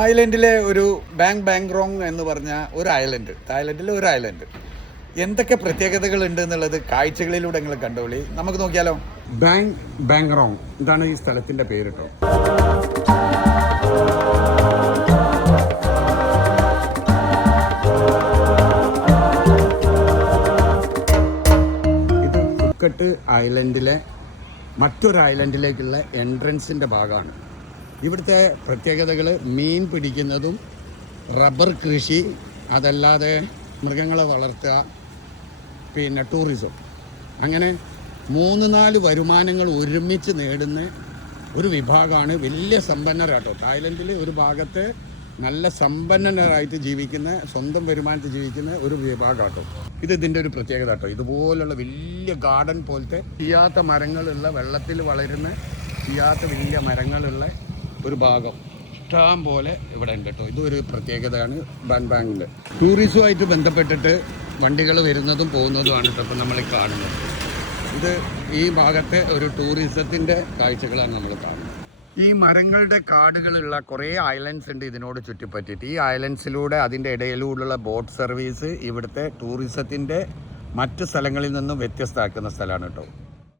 തായ്ലൻഡിലെ ഒരു ബാങ്ക്റോങ് എന്ന് പറഞ്ഞ ഒരു ഐലൻഡ്, തായ്ലൻഡിലെ ഒരു ഐലൻഡ് എന്തൊക്കെ പ്രത്യേകതകൾ ഉണ്ട് എന്നുള്ളത് കാഴ്ചകളിലൂടെ നിങ്ങൾ കണ്ടോളി. നമുക്ക് നോക്കിയാലോ. ബാങ്ക്റോങ് ഇതാണ് ഈ സ്ഥലത്തിന്റെ പേര് കേട്ടോ. ഇത് ഫുക്കട്ട് ഐലൻഡിലെ മറ്റൊരു ഐലൻഡിലേക്കുള്ള എൻട്രൻസിന്റെ ഭാഗമാണ്. ഇവിടുത്തെ പ്രത്യേകതകൾ മീൻ പിടിക്കുന്നതും റബ്ബർ കൃഷി, അതല്ലാതെ മൃഗങ്ങളെ വളർത്തുക, പിന്നെ ടൂറിസം, അങ്ങനെ 3-4 വരുമാനങ്ങൾ ഒരുമിച്ച് നേടുന്ന ഒരു വിഭാഗമാണ്. വലിയ സമ്പന്നരാട്ടോ. തായ്ലൻഡിൽ ഒരു ഭാഗത്ത് നല്ല സമ്പന്നരായിട്ട് ജീവിക്കുന്ന, സ്വന്തം വരുമാനത്തിൽ ജീവിക്കുന്ന ഒരു വിഭാഗമാട്ടോ. ഇതിൻ്റെ ഒരു പ്രത്യേകത കേട്ടോ. ഇതുപോലുള്ള വലിയ ഗാർഡൻ പോലത്തെ ചെയ്യാത്ത മരങ്ങളുള്ള, വെള്ളത്തിൽ വളരുന്ന ചെയ്യാത്ത വലിയ മരങ്ങളുള്ള ഒരു ഭാഗം ഇഷ്ടം പോലെ ഇവിടെ ഉണ്ട് കേട്ടോ. ഇതൊരു പ്രത്യേകതയാണ് ബാങ്ക്റോങ്ങിൽ. ടൂറിസവുമായിട്ട് ബന്ധപ്പെട്ടിട്ട് വണ്ടികൾ വരുന്നതും പോകുന്നതുമാണ് കേട്ടോ ഇപ്പം നമ്മൾ കാണുന്നത്. ഇത് ഈ ഭാഗത്തെ ഒരു ടൂറിസത്തിൻ്റെ കാഴ്ചകളാണ് നമ്മൾ കാണുന്നത്. ഈ മരങ്ങളുടെ കാടുകളുള്ള കുറേ ഐലൻഡ്സ് ഉണ്ട് ഇതിനോട് ചുറ്റിപ്പറ്റിയിട്ട്. ഈ ഐലൻഡ്സിലൂടെ അതിൻ്റെ ഇടയിലൂടെയുള്ള ബോട്ട് സർവീസ് ഇവിടുത്തെ ടൂറിസത്തിൻ്റെ മറ്റ് സ്ഥലങ്ങളിൽ നിന്നും വ്യത്യസ്തമാക്കുന്ന സ്ഥലമാണ് കേട്ടോ.